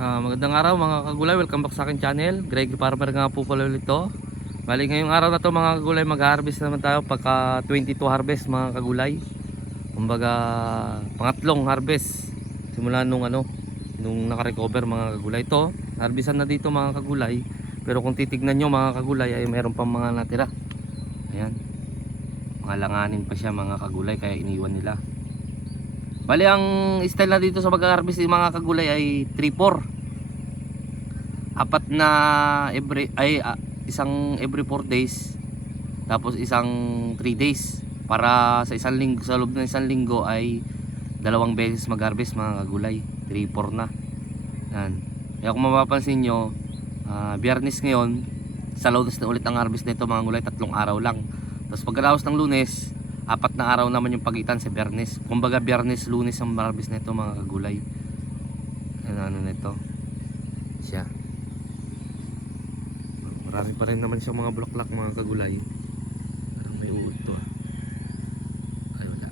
Ah, magandang araw mga kagulay, welcome back sa akin channel. Greg Farmer nga po pala ulit to. Bali ngayong araw na to mga kagulay, mag-harvest naman tayo pagka 22 harvest mga kagulay. Kumbaga pangatlong harvest simula nung ano, nung naka-recover mga kagulay to. Harvestan na dito mga kagulay. Pero kung titignan nyo mga kagulay ay mayroon pang mga natira. Ayan. Mga langanin pa siya mga kagulay kaya iniwan nila. Bali ang style na dito sa pag-harvest ng mga kagulay ay 3-4. Apat na every ay ah, isang every 4 days. Tapos isang 3 days para sa isang linggo sa loob ng isang linggo ay dalawang beses mag-harvest mga kagulay. 3-4 na. Yan. Kaya kung mapapansin nyo, ah, biyernes ngayon, sa lunes na ulit ang harvest nito mga gulay, tatlong araw lang. Tapos pagkatapos ng lunes, apat na araw naman yung pagitan sa biyernes. Kumbaga biyernes, lunes ang harvest nito mga kagulay. Ano ano nito? Siya. Marami pa rin naman siyang mga bulaklak mga kagulay. Parang may uod to ah. Ay wala.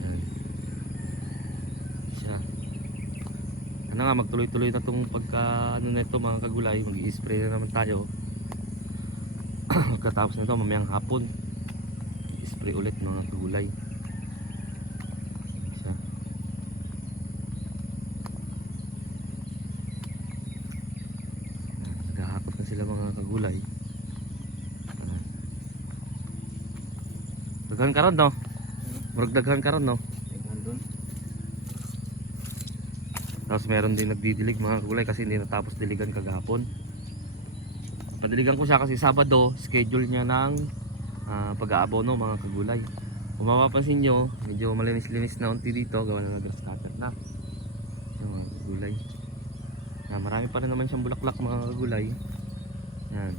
Yan. Siya. Ano nga magtuloy-tuloy na tong pagka ano nito mga kagulay, mag-i-spray na naman tayo. Pagkatapos nito mamayang hapon spray ulit mga kagulay Siya. naghahakot na sila mga kagulay. Daghan karon no? Murag daghan karon no? Tapos meron din nagdidilig mga kagulay kasi hindi natapos diligan kagahapon. Padiligan ko siya kasi Sabado schedule niya ng ah, pag-aabono mga kagulay. Kung mapapansin nyo, medyo malinis-linis na unti dito, gawa na nag scatter na. Yung mga kagulay. Yan, marami pa rin naman siyang bulaklak mga kagulay. Yan.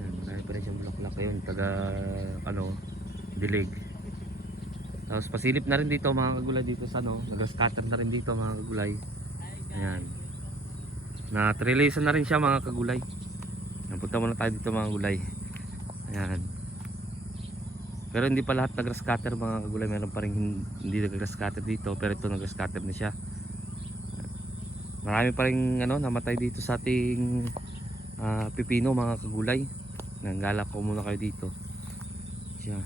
Yan, marami pa rin siyang bulaklak. Ayun, taga, ano, dilig. Tapos pasilip na rin dito mga kagulay dito sa ano, nag-scatter na rin dito mga kagulay. Ayan. Na trilisan na rin siya mga kagulay. Napunta muna tayo dito mga gulay. Ayan. Pero hindi pa lahat nag-grass cutter mga kagulay. Meron pa rin hin- hindi nag-grass dito. Pero ito nag-grass cutter na siya. Marami pa rin ano, namatay dito sa ating ah, pipino mga kagulay. Nanggalak ko muna kayo dito. Siya.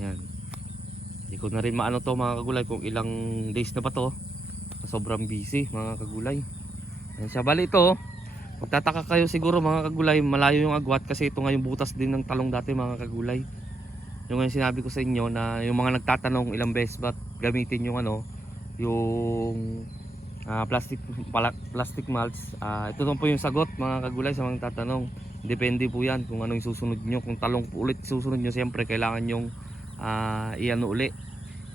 Ayan. Hindi ko na rin maano to mga kagulay kung ilang days na ba to. Sobrang busy mga kagulay. Ayan siya. Bali ito, Magtataka kayo siguro mga kagulay, malayo yung agwat kasi ito nga yung butas din ng talong dati mga kagulay. Yung nga yung sinabi ko sa inyo na yung mga nagtatanong ilang beses ba't gamitin yung ano, yung ah, plastic plastic mulch. Ah, ito po yung sagot mga kagulay sa mga nagtatanong. Depende po yan kung ano yung susunod nyo. Kung talong po ulit susunod nyo, siyempre kailangan yung ah, iano uli.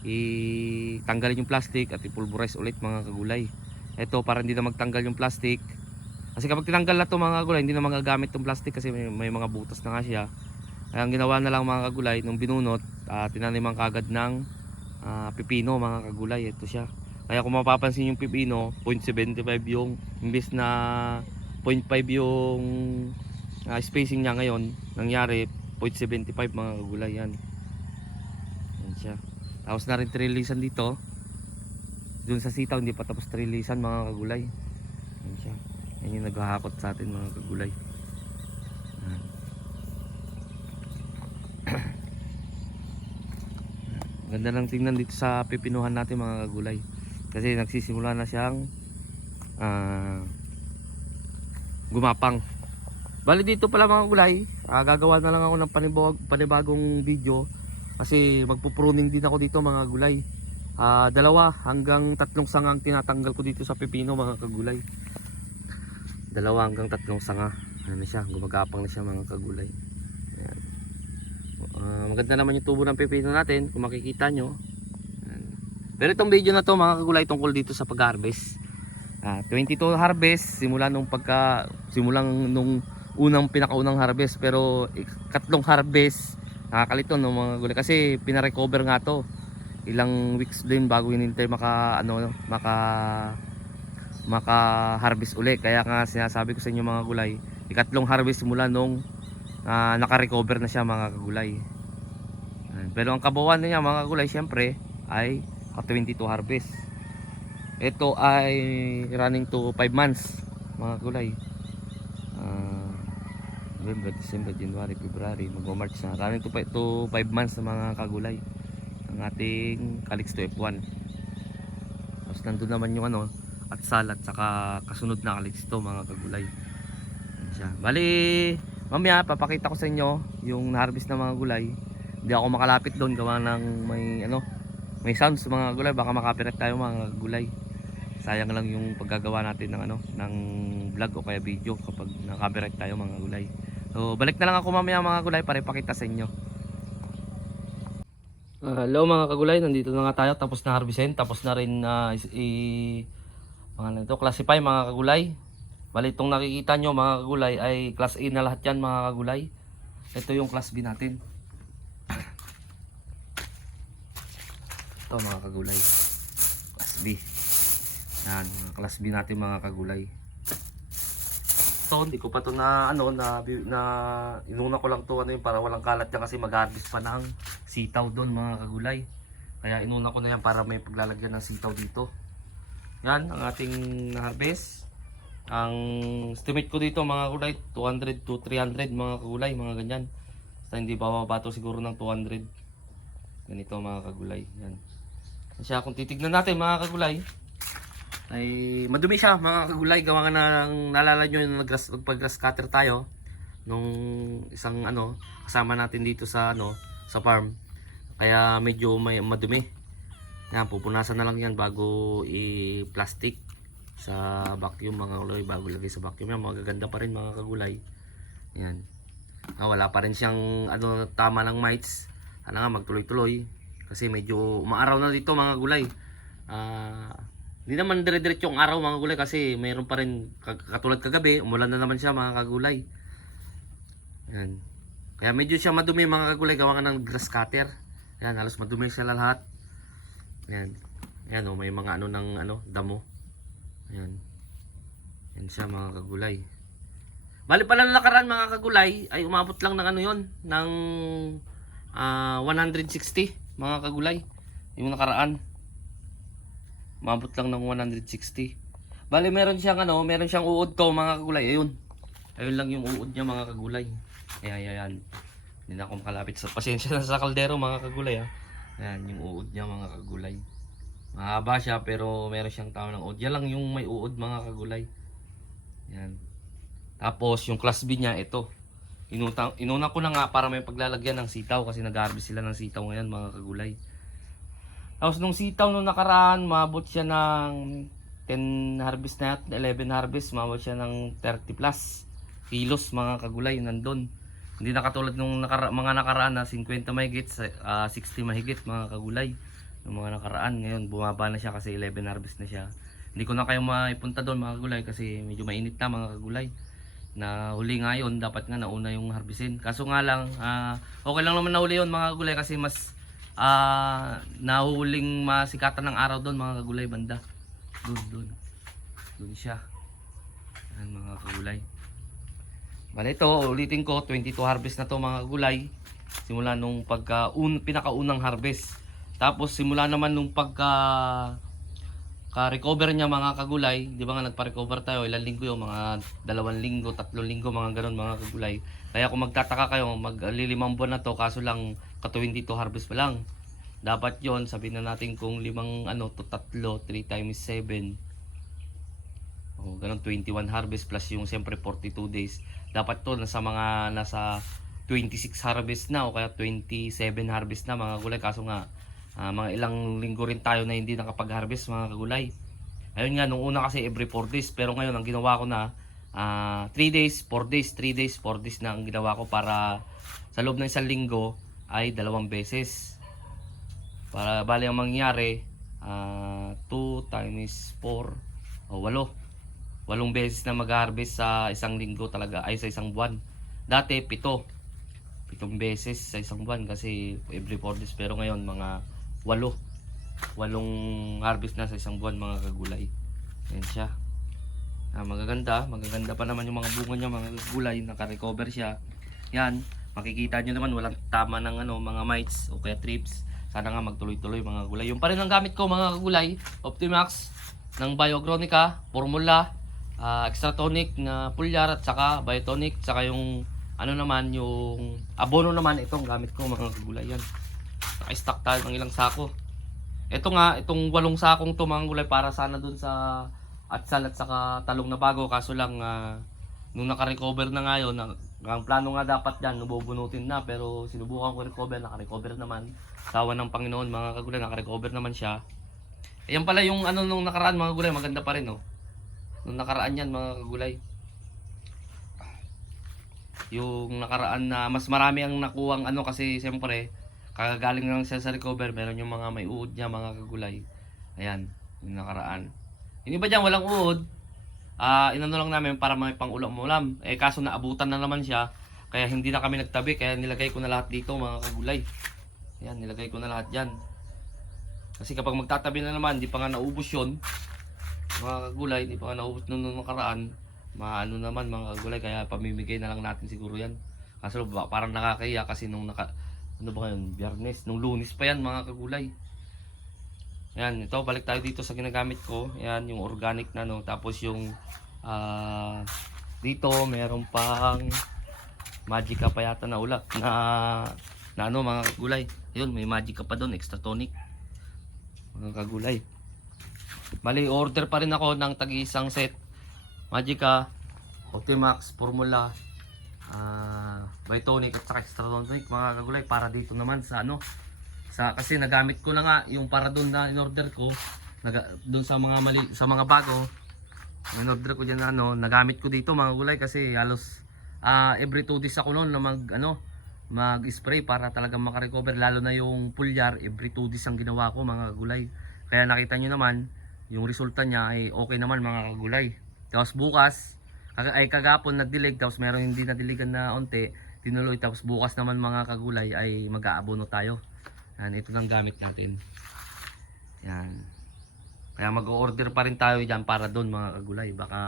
Itanggalin yung plastic at ipulverize ulit mga kagulay. Ito para hindi na magtanggal yung plastic, kasi kapag tinanggal na to mga kagulay, hindi na magagamit tong plastic kasi may, may mga butas na nga siya. Kaya ang ginawa na lang mga kagulay, nung binunot, uh, tinaniman kagad ng ah, pipino mga kagulay. Ito siya. Kaya kung mapapansin yung pipino, 0.75 yung, imbis na 0.5 yung ah, spacing niya ngayon, nangyari 0.75 mga kagulay yan. Yan siya. Tapos na rin trilisan dito. Doon sa sitaw, hindi pa tapos trilisan mga kagulay. Yan siya. Yan yung naghahakot sa atin mga kagulay. Ganda lang tingnan dito sa pipinuhan natin mga kagulay. Kasi nagsisimula na siyang ah, gumapang. Bali dito pala mga kagulay, ah, gagawa na lang ako ng panibag, panibagong video kasi magpupruning din ako dito mga kagulay. Ah, dalawa hanggang tatlong sangang tinatanggal ko dito sa pipino mga kagulay dalawa hanggang tatlong sanga. Ano na siya gumagapang na siya mga kagulay. Ayan. Ah, maganda naman yung tubo ng pepino natin kung makikita nyo. Ayan. pero itong video na to mga kagulay tungkol dito sa pag harvest Ah, 22 harvest simula nung pagka simulang nung unang pinakaunang harvest. Pero katlong harvest nakakalito no mga kagulay. Kasi pinarecover nga to. Ilang weeks din bago hinintay maka ano maka maka-harvest uli. Kaya nga sinasabi ko sa inyo mga gulay, ikatlong harvest mula nung ah, naka-recover na siya mga. Ayan. Pero ang kabuuan niya mga kagulay syempre ay 22 harvest. Ito ay running to 5 months mga gulay. Ah, November, December, January, February, magmo-March na. Running to 5 to 5 months na mga kagulay. Ang ating Calix to F1. Tapos nandun naman yung ano, at salat saka kasunod na Calix to mga kagulay. Yan siya. Bali, mamaya papakita ko sa inyo yung na-harvest na mga gulay. Hindi ako makalapit doon gawa ng may ano, may sounds mga gulay. Baka makapirat tayo mga gulay. Sayang lang yung paggagawa natin ng ano ng vlog o kaya video kapag naka-copyright tayo mga gulay. So balik na lang ako mamaya mga gulay para ipakita sa inyo. Ah, hello mga kagulay. Nandito na nga tayo. Tapos na harvestin tapos na rin i, i- mga ito classify mga kagulay. Bali itong nakikita nyo mga kagulay ay class A na lahat yan mga kagulay. Ito yung class B natin. Ito mga kagulay. Class B. Yan class B natin mga kagulay. Ito hindi ko pa to na ano na, na inuna ko lang to ano yung para walang kalat yan kasi mag-harvest pa ng sitaw doon mga kagulay. Kaya inuna ko na yan para may paglalagyan ng sitaw dito yan ang ating na-harvest. Ang estimate ko dito mga kagulay 200 to 300 mga kagulay mga ganyan. Basta hindi bababa to siguro ng 200 ganito mga kagulay yan. Siya kung titignan natin mga kagulay ay madumi siya mga kagulay gawa nga ng naalala nyo yung nag-grass, nagpag-grass cutter tayo nung isang ano kasama natin dito sa ano sa farm. Kaya medyo may madumi yan pupunasan na lang yan bago i-plastic sa vacuum mga kagulay bago lagay sa vacuum yan magaganda pa rin mga kagulay yan ah, wala pa rin siyang ano tama ng mites sana nga magtuloy-tuloy kasi medyo umaaraw na dito mga gulay ah hindi naman dire-diretso yung araw mga gulay kasi mayroon pa rin katulad kagabi, umulan na naman siya mga kagulay. Yan. Kaya medyo siya madumi mga kagulay gawa nga ng grass cutter. Yan, halos madumi siya lahat. Yan. Yan oh, may mga ano ng ano, damo. Yan. Yan siya mga kagulay. Bali pala na nakaraan mga kagulay ay umabot lang ng ano yon ng ah, 160 mga kagulay. Yung nakaraan. Mabot lang ng 160. Bali meron siyang ano, meron siyang uod to mga kagulay. Ayun. Ayun lang yung uod niya mga kagulay. Ayan, ayan, ayan. Hindi na ako makalapit sa pasensya na sa kaldero mga kagulay ha. Ayan yung uod niya mga kagulay. Mahaba siya pero meron siyang tao ng uod. Yan lang yung may uod mga kagulay. Yan. Tapos yung class B niya ito. Inutang, inuna ko na nga para may paglalagyan ng sitaw kasi nag-harvest sila ng sitaw ngayon mga kagulay. Tapos nung sitaw nung nakaraan, maabot siya ng 10 harvest na, 11 harvest, maabot siya ng 30 plus kilos mga kagulay nandun. Hindi na katulad nung nakara- mga nakaraan na 50 mahigit, sa- ah, 60 mahigit mga kagulay. Yung mga nakaraan ngayon, bumaba na siya kasi 11 harvest na siya. Hindi ko na kayo maipunta doon mga kagulay kasi medyo mainit na mga kagulay. Na huli nga yun, dapat nga nauna yung harvestin. Kaso nga lang, ah, okay lang naman na huli yun mga kagulay kasi mas ah nahuling masikatan ng araw doon mga kagulay banda. Doon, doon. Doon siya. Yan mga kagulay. Bale ito, ulitin ko, 22 harvest na to mga kagulay. Simula nung pagka un, pinakaunang harvest. Tapos simula naman nung pagka ka-recover niya mga kagulay, di ba nga nagpa-recover tayo, ilang linggo yun, mga dalawang linggo, tatlong linggo, mga ganun mga kagulay. Kaya kung magtataka kayo, maglilimang buwan na to, kaso lang katuwing dito harvest pa lang. Dapat yon sabihin na natin kung limang ano to tatlo, 3 times 7. Oh, ganun 21 harvest plus yung siyempre 42 days. Dapat to nasa mga nasa 26 harvest na o kaya 27 harvest na mga gulay kaso nga ah, mga ilang linggo rin tayo na hindi nakapag-harvest mga kagulay. Ayun nga nung una kasi every 4 days pero ngayon ang ginawa ko na 3 days, 4 days, 3 days, 4 days na ang ginawa ko para sa loob ng isang linggo ay dalawang beses. Para bali ang mangyari 2 times 4 o 8 walong beses na mag-harvest sa isang linggo talaga ay sa isang buwan. Dati pito. Pitong beses sa isang buwan kasi every 4 days pero ngayon mga walo. Walong harvest na sa isang buwan mga kagulay. Yan siya. Ah, magaganda, magaganda pa naman yung mga bunga niya, mga gulay, naka-recover siya. Yan, makikita nyo naman walang tama ng ano, mga mites o kaya trips. Sana nga magtuloy-tuloy mga gulay. Yung pa rin ang gamit ko mga gulay, Optimax ng Biogronica, Formula, ah, Extra Tonic na pulyar at saka Biotonic, saka yung ano naman yung abono naman itong gamit ko mga kagulay yan. Naka-stock tayo ng ilang sako. Ito nga, itong walong sakong to mga gulay para sana dun sa atsal at saka talong na bago kaso lang ah, nung naka-recover na ngayon, na, ang plano nga dapat dyan, nabubunutin na pero sinubukan ko recover, naka-recover naman. Sawa ng Panginoon mga kagulay, naka-recover naman siya. Ayan pala yung ano nung nakaraan mga gulay, maganda pa rin oh. Nung nakaraan yan mga kagulay. Yung nakaraan na mas marami ang nakuwang ano kasi siyempre kagagaling lang siya sa recover, meron yung mga may uod niya mga kagulay. Ayan, yung nakaraan. Yung iba dyan walang uod. Ah, inano lang namin para may pang-ulam-ulam. Eh kaso naabutan na naman siya, kaya hindi na kami nagtabi, kaya nilagay ko na lahat dito mga kagulay. Ayan, nilagay ko na lahat dyan. Kasi kapag magtatabi na naman, di pa nga naubos yun. Mga kagulay, di pa nga naubos nung, nung nakaraan. Maano naman mga kagulay, kaya pamimigay na lang natin siguro yan. Kaso parang nakakaya kasi nung naka, ano ba ngayon, biyernes, nung lunis pa yan mga kagulay. Yan, ito, balik tayo dito sa ginagamit ko. Yan, yung organic na no. Tapos yung, ah, dito, meron pang Magica pa yata na ulap na, na ano mga kagulay. Ayun, may Magica pa doon, extra tonic mga kagulay. Mali, order pa rin ako ng tag-isang set. Magica, Optimax, Formula, ah Bitonic at saka Extra Tonic mga kagulay para dito naman sa ano sa kasi nagamit ko na nga yung para doon na in-order ko naga, doon sa mga mali sa mga bago in-order ko diyan ano nagamit ko dito mga gulay kasi halos ah every 2 days ako noon na mag ano mag-spray para talagang makarecover lalo na yung pulyar every 2 days ang ginawa ko mga kagulay kaya nakita nyo naman yung resulta niya ay okay naman mga kagulay. Tapos bukas ay kagapon nagdilig tapos meron hindi nadiligan na onte tinuloy. Tapos bukas naman mga kagulay ay mag-aabono tayo. Yan ito lang gamit natin. Yan. Kaya mag-order pa rin tayo dyan para doon mga kagulay. Baka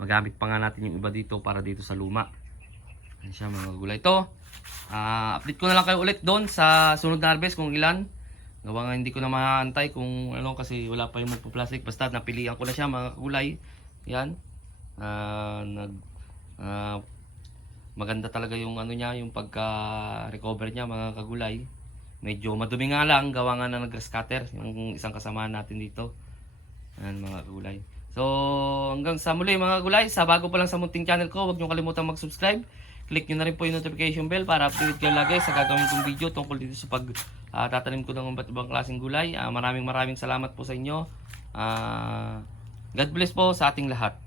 magamit pa nga natin yung iba dito para dito sa luma. Yan siya mga kagulay. Ito Ah, update ko na lang kayo ulit doon sa sunod na harvest kung ilan. Gawa nga hindi ko na maantay kung ano kasi wala pa yung magpa-plastic. Basta napilian ko na siya mga kulay. Yan. Ah, nag ah, maganda talaga yung ano niya, yung pagka-recover niya mga kagulay. Medyo madumi nga lang, gawa nga na nag-grass cutter, yung isang kasamahan natin dito. Yan mga kagulay. So, hanggang sa muli mga kagulay, sa bago pa lang sa munting channel ko, huwag niyo kalimutan mag-subscribe. Click nyo na rin po yung notification bell para update kayo lagi sa gagawin kong video tungkol dito sa pag ah, tatanim ko ng iba't ibang klaseng gulay. Ah, maraming maraming salamat po sa inyo. Ah, God bless po sa ating lahat.